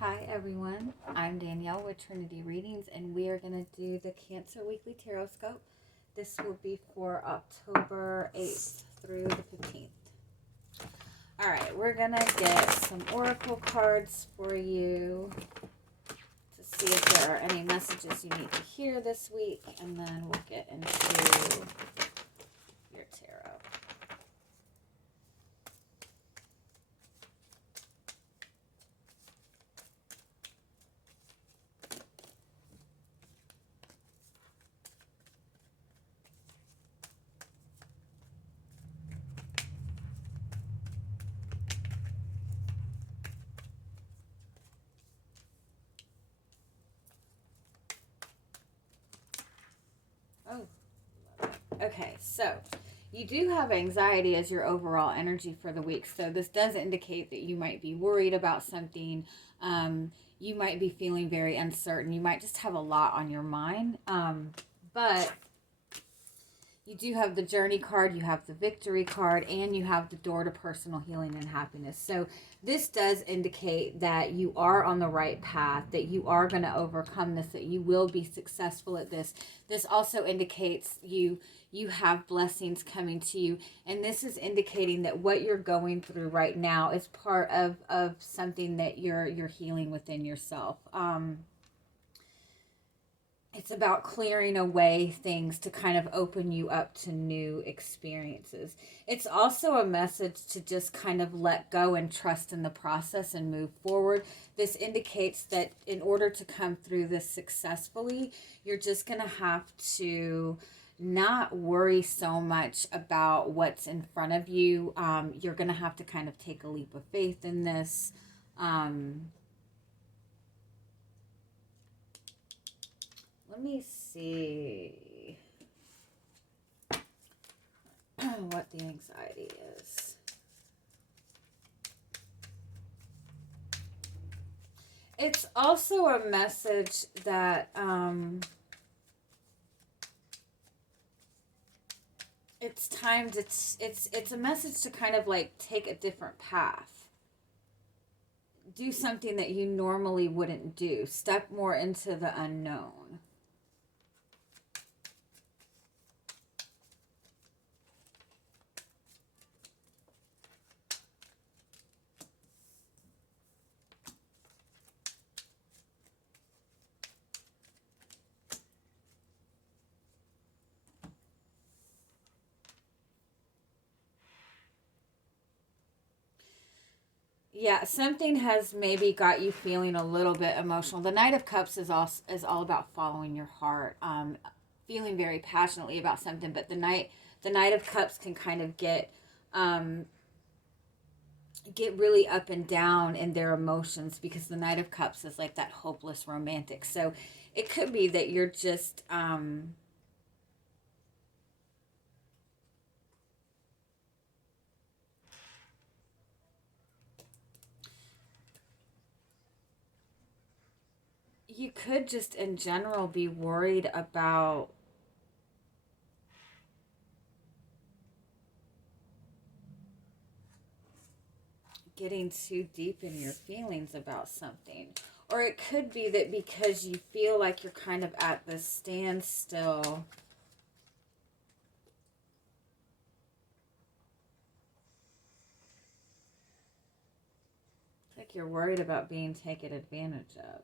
Hi everyone, I'm Danielle with Trinity Readings, and we are going to do the Cancer Weekly Tarotscope. This will be for October 8th through the 15th. Alright, we're going to get some oracle cards for you to see if there are any messages you need to hear this week, and then we'll get into your tarot. Oh, okay, so you do have anxiety as your overall energy for the week. So this does indicate that you might be worried about something. You might be feeling very uncertain. You might just have a lot on your mind. But you do have the journey card, you have the victory card, and you have the door to personal healing and happiness. So this does indicate that you are on the right path, that you are going to overcome this, that you will be successful at this. This also indicates you have blessings coming to you, and this is indicating that what you're going through right now is part of something that you're healing within yourself. It's about clearing away things to kind of open you up to new experiences. It's also a message to just kind of let go and trust in the process and move forward. This indicates that in order to come through this successfully, you're just going to have to not worry so much about what's in front of you. You're going to have to kind of take a leap of faith in this. Let me see what the anxiety is. It's also a message that it's time to it's a message to kind of like take a different path. Do something that you normally wouldn't do. Step more into the unknown. Yeah, something has maybe got you feeling a little bit emotional. The Knight of Cups is all about following your heart, feeling very passionately about something. But the Knight of Cups can kind of get really up and down in their emotions, because the Knight of Cups is like that hopeless romantic. So it could be that you're just you could just in general be worried about getting too deep in your feelings about something. Or it could be that because you feel like you're kind of at this standstill, it's like you're worried about being taken advantage of.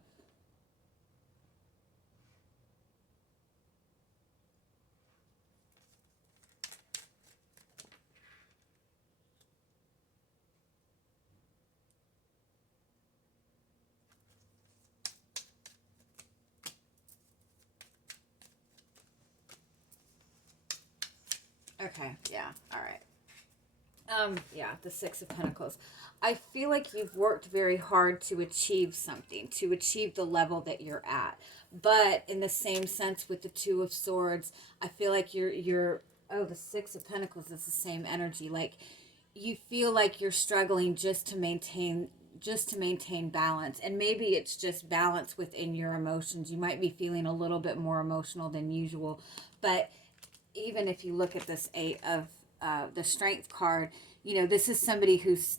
Okay, yeah, all right. Yeah, the Six of Pentacles. I feel like you've worked very hard to achieve something, to achieve the level that you're at. But in the same sense with the Two of Swords, I feel like you're oh, the Six of Pentacles is the same energy. Like you feel like you're struggling just to maintain balance, and maybe it's just balance within your emotions. You might be feeling a little bit more emotional than usual, but even if you look at this Eight of the Strength card, you know, this is somebody who's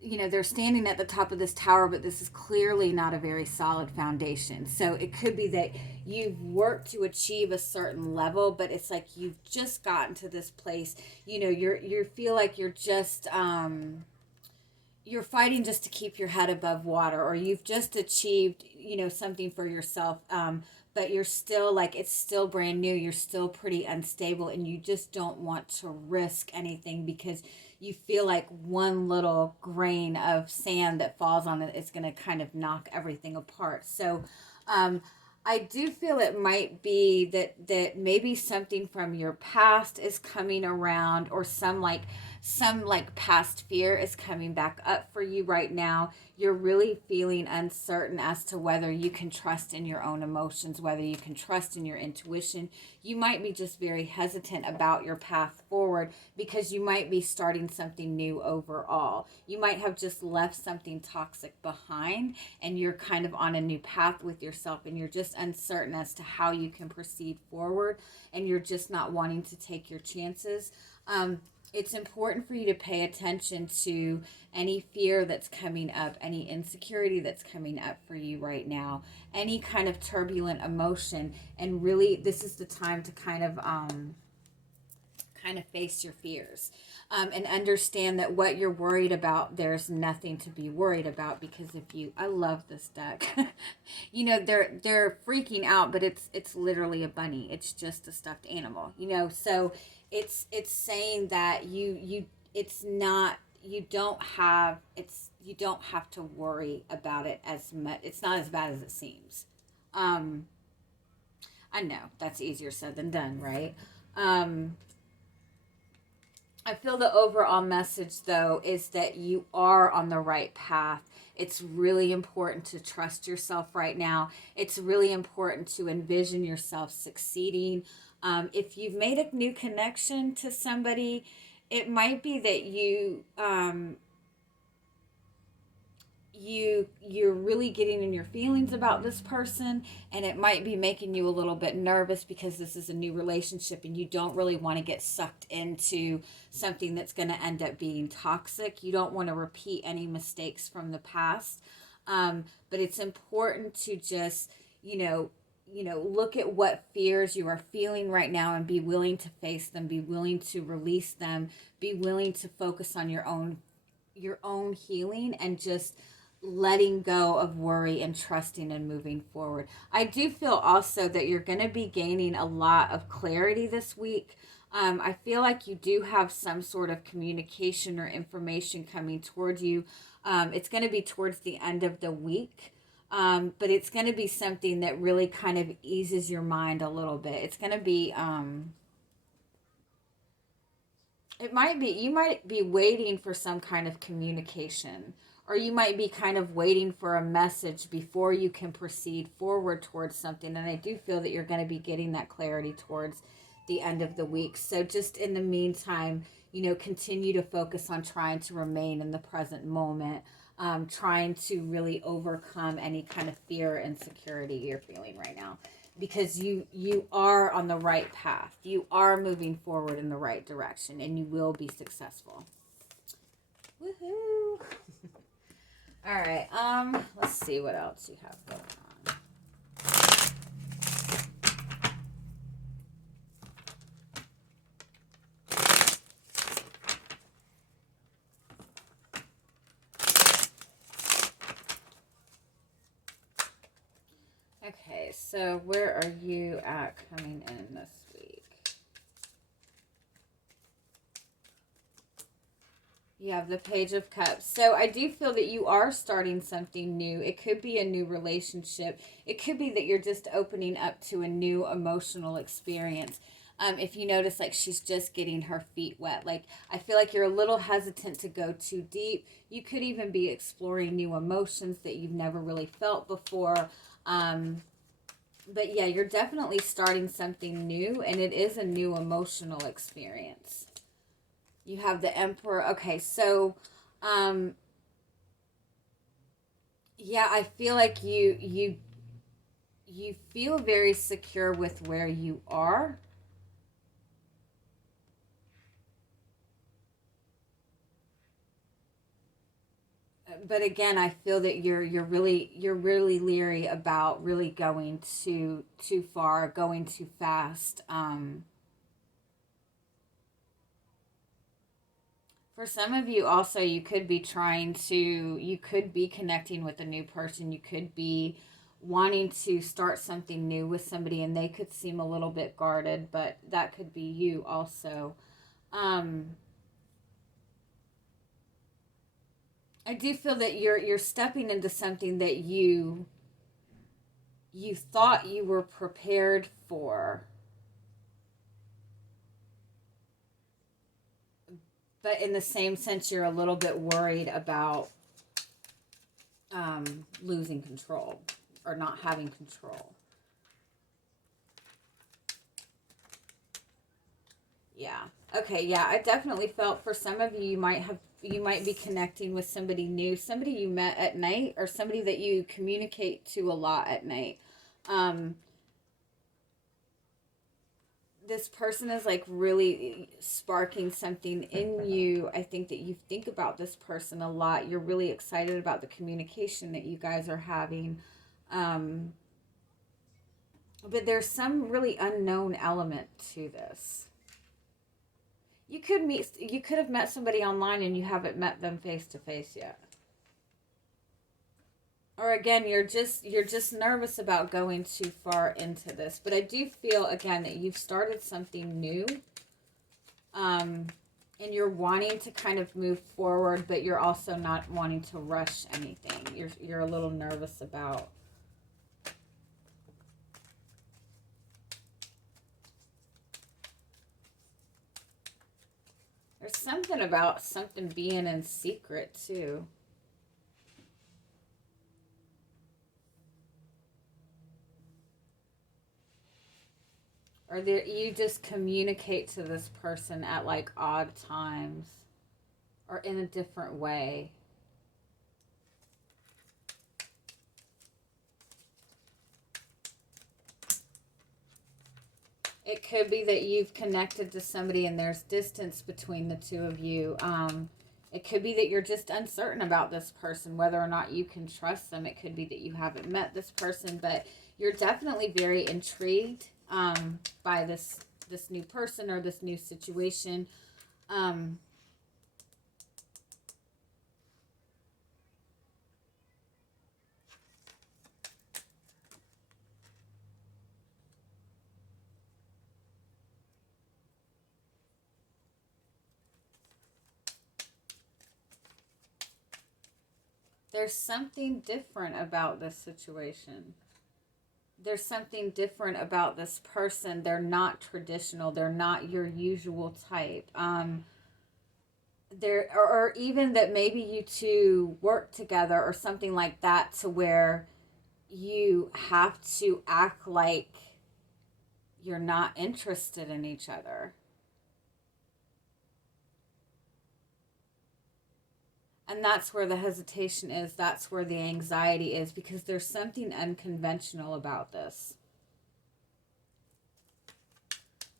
they're standing at the top of this tower, but this is clearly not a very solid foundation. So it could be that you've worked to achieve a certain level, but it's like you've just gotten to this place. You feel like you're just you're fighting just to keep your head above water, or you've just achieved, something for yourself. But you're still like, it's still brand new. You're still pretty unstable, and you just don't want to risk anything because you feel like one little grain of sand that falls on it is going to kind of knock everything apart. So, I do feel it might be that maybe something from your past is coming around, or some like past fear is coming back up for you right now. You're really feeling uncertain as to whether you can trust in your own emotions, whether you can trust in your intuition. You might be just very hesitant about your path forward because you might be starting something new overall. You might have just left something toxic behind, and you're kind of on a new path with yourself, and you're just uncertain as to how you can proceed forward, and you're just not wanting to take your chances. It's important for you to pay attention to any fear that's coming up, any insecurity that's coming up for you right now, any kind of turbulent emotion. And really, this is the time to kind of face your fears, and understand that what you're worried about, there's nothing to be worried about. Because I love this deck. They're freaking out, but it's literally a bunny. It's just a stuffed animal. So it's saying that it's not, you don't have to worry about it as much. It's not as bad as it seems. I know that's easier said than done, right? I feel the overall message, though, is that you are on the right path. It's really important to trust yourself right now. It's really important to envision yourself succeeding. If you've made a new connection to somebody, it might be that you're really getting in your feelings about this person, and it might be making you a little bit nervous because this is a new relationship and you don't really want to get sucked into something that's going to end up being toxic. You don't want to repeat any mistakes from the past. But it's important to just look at what fears you are feeling right now and be willing to face them, be willing to release them, be willing to focus on your own healing, and just letting go of worry and trusting and moving forward. I do feel also that you're going to be gaining a lot of clarity this week. I feel like you do have some sort of communication or information coming towards you. It's going to be towards the end of the week. But it's going to be something that really kind of eases your mind a little bit. It's going to be, you might be waiting for some kind of communication, or you might be kind of waiting for a message before you can proceed forward towards something. And I do feel that you're going to be getting that clarity towards the end of the week. So just in the meantime, continue to focus on trying to remain in the present moment, trying to really overcome any kind of fear and insecurity you're feeling right now. Because you are on the right path. You are moving forward in the right direction, and you will be successful. Woohoo! All right. Let's see what else you have going on. Okay, so where are you at coming in this week? You have the Page of Cups. So I do feel that you are starting something new. It could be a new relationship. It could be that you're just opening up to a new emotional experience. If you notice, like, she's just getting her feet wet. Like, I feel like you're a little hesitant to go too deep. You could even be exploring new emotions that you've never really felt before. But yeah, you're definitely starting something new, and it is a new emotional experience. You have the Emperor. Okay, so yeah, I feel like you feel very secure with where you are. But again, I feel that you're really leery about really going too far, going too fast. For some of you also, you could be connecting with a new person. You could be wanting to start something new with somebody, and they could seem a little bit guarded, but that could be you also. Um, I do feel that you're stepping into something that you thought you were prepared for, but in the same sense, you're a little bit worried about losing control or not having control. Yeah. Okay, yeah, I definitely felt for some of you, you might be connecting with somebody new, somebody you met at night, or somebody that you communicate to a lot at night. Um, this person is like really sparking something in you. I think that you think about this person a lot. You're really excited about the communication that you guys are having. Um, but there's some really unknown element to this. You could have met somebody online and you haven't met them face to face yet. Or again, you're just nervous about going too far into this. But I do feel again that you've started something new. And you're wanting to kind of move forward, but you're also not wanting to rush anything. You're a little nervous about. There's something about something being in secret too. Or that you just communicate to this person at like odd times or in a different way. It could be that you've connected to somebody and there's distance between the two of you. It could be that you're just uncertain about this person, whether or not you can trust them. It could be that you haven't met this person, but you're definitely very intrigued by this new person or this new situation. Um, there's something different about this situation. There's something different about this person. They're not traditional. They're not your usual type. There or even that maybe you two work together or something like that to where you have to act like you're not interested in each other. And that's where the hesitation is. That's where the anxiety is because there's something unconventional about this.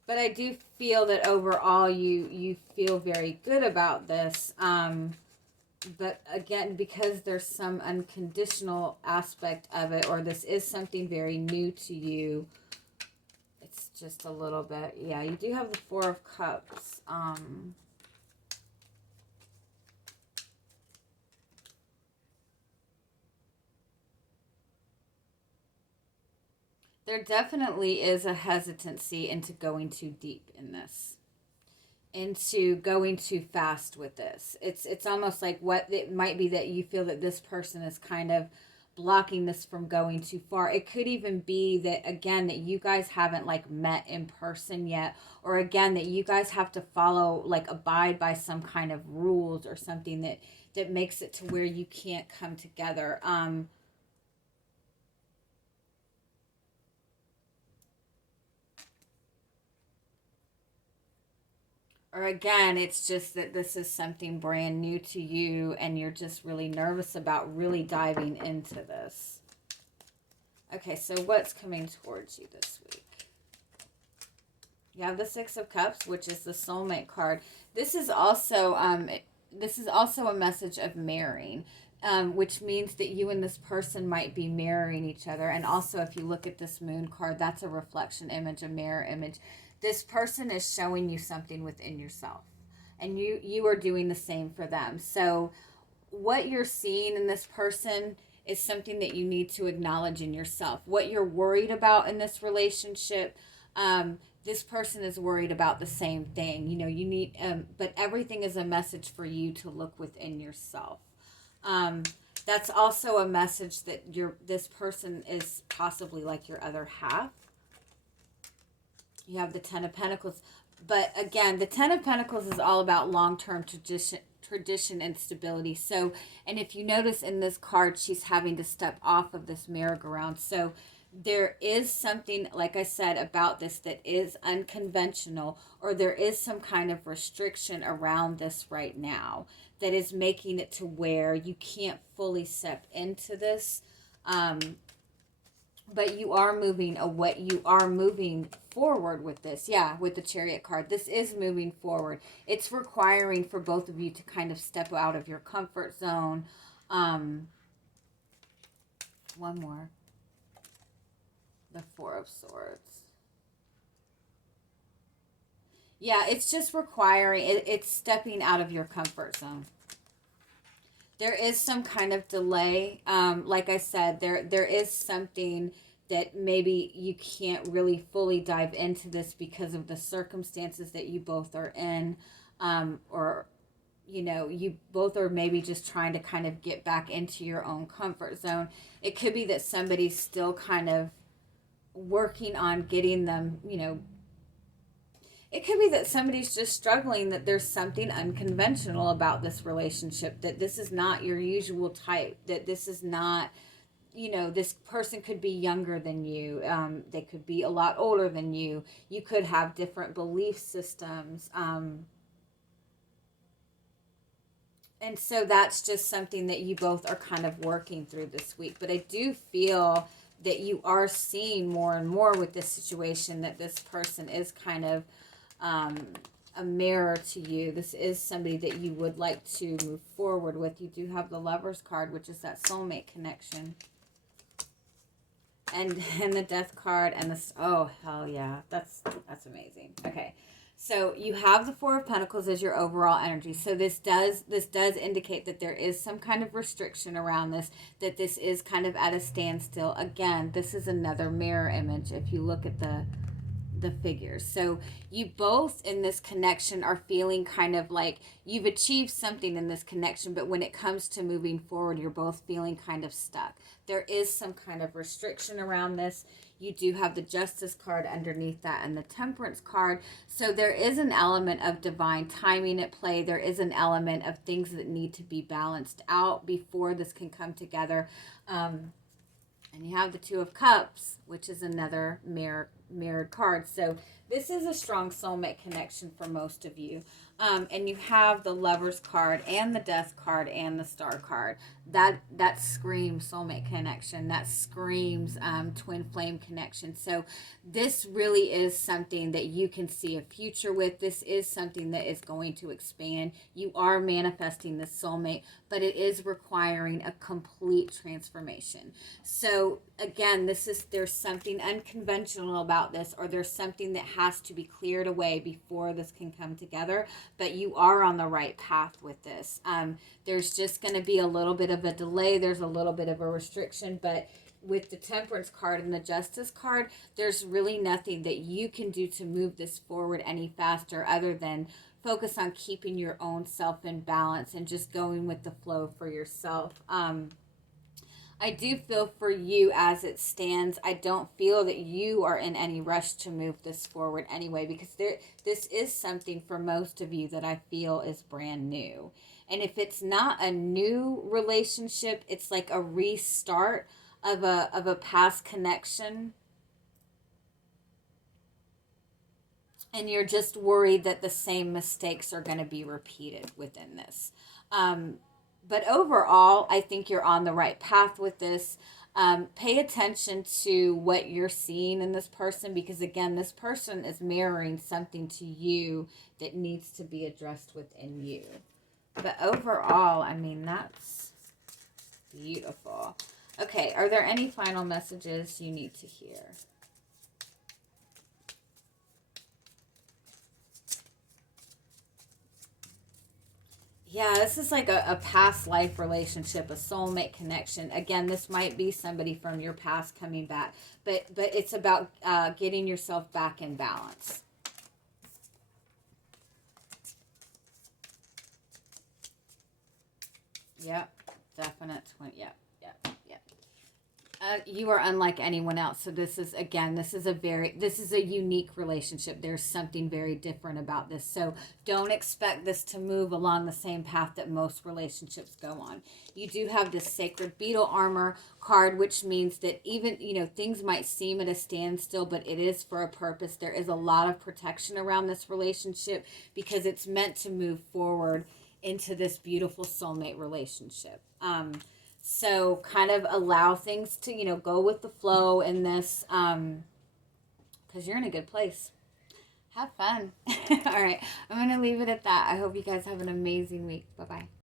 But I do feel that overall you feel very good about this. But again, because there's some unconditional aspect of it, or this is something very new to you, it's just a little bit. Yeah, you do have the Four of Cups. There definitely is a hesitancy into going too deep in this, into going too fast with this. It's almost like what it might be that you feel that this person is kind of blocking this from going too far. It could even be that again that you guys haven't like met in person yet, or again that you guys have to follow like abide by some kind of rules or something that makes it to where you can't come together. Or again, it's just that this is something brand new to you and you're just really nervous about really diving into this. Okay, so what's coming towards you this week? You have the Six of Cups, which is the soulmate card. This is also a message of marrying. which means that you and this person might be mirroring each other. And also, if you look at this moon card, that's a reflection image, a mirror image. This person is showing you something within yourself, and you are doing the same for them. So what you're seeing in this person is something that you need to acknowledge in yourself. What you're worried about in this relationship, this person is worried about the same thing. You know, you need, but everything is a message for you to look within yourself. Um, that's also a message that this person is possibly like your other half. You have the Ten of Pentacles. But again, the Ten of Pentacles is all about long-term tradition and stability. So, and if you notice in this card, she's having to step off of this merry-go-round. So there is something, like I said, about this that is unconventional, or there is some kind of restriction around this right now that is making it to where you can't fully step into this. But you are moving away. You are moving forward with this. Yeah, with the Chariot card. This is moving forward. It's requiring for both of you to kind of step out of your comfort zone. One more. The Four of Swords. Yeah, it's just requiring, it's stepping out of your comfort zone. There is some kind of delay. Like I said, there is something that maybe you can't really fully dive into this because of the circumstances that you both are in. Or, you know, you both are maybe just trying to kind of get back into your own comfort zone. It could be that somebody's still kind of working on getting them, you know, it could be that somebody's just struggling, that there's something unconventional about this relationship, that this is not your usual type, that this is not, you know, this person could be younger than you. They could be a lot older than you. You could have different belief systems. And so that's just something that you both are kind of working through this week. But I do feel that you are seeing more and more with this situation that this person is kind of a mirror to you. This is somebody that you would like to move forward with. You do have the Lovers card, which is that soulmate connection. And the Death card and the, oh, hell yeah. That's amazing. Okay. So you have the Four of Pentacles as your overall energy. So this does indicate that there is some kind of restriction around this, that this is kind of at a standstill. Again, this is another mirror image if you look at the figures. So you both in this connection are feeling kind of like you've achieved something in this connection, but when it comes to moving forward, you're both feeling kind of stuck. There is some kind of restriction around this. You do have the Justice card underneath that and the Temperance card. So there is an element of divine timing at play. There is an element of things that need to be balanced out before this can come together. And you have the Two of Cups, which is another mirrored card. So this is a strong soulmate connection for most of you. And you have the Lovers card and the Death card and the Star card. That screams soulmate connection. That screams twin flame connection. So this really is something that you can see a future with. This is something that is going to expand. You are manifesting this soulmate, but it is requiring a complete transformation. So again, there's something unconventional about this, or there's something that has to be cleared away before this can come together. But you are on the right path with this. There's just going to be a little bit of a delay. There's a little bit of a restriction, but with the Temperance card and the Justice card, there's really nothing that you can do to move this forward any faster other than focus on keeping your own self in balance and just going with the flow for yourself. I do feel for you as it stands. I don't feel that you are in any rush to move this forward anyway, because this is something for most of you that I feel is brand new. And if it's not a new relationship, it's like a restart of a past connection. And you're just worried that the same mistakes are going to be repeated within this. But overall, I think you're on the right path with this. Pay attention to what you're seeing in this person, because again, this person is mirroring something to you that needs to be addressed within you. But overall, I mean, Beautiful. Okay, are there any final messages you need to hear? Yeah, this is like a past life relationship, a soulmate connection. Again, this might be somebody from your past coming back, but it's about getting yourself back in balance. Yep, definite twin. Yep, yep, yep. You are unlike anyone else. So this is, again, this is a unique relationship. There's something very different about this. So don't expect this to move along the same path that most relationships go on. You do have this sacred beetle armor card, which means that even, things might seem at a standstill, but it is for a purpose. There is a lot of protection around this relationship because it's meant to move forward into this beautiful soulmate relationship. So kind of allow things to, go with the flow in this, because you're in a good place. Have fun. All right. I'm going to leave it at that. I hope you guys have an amazing week. Bye-bye.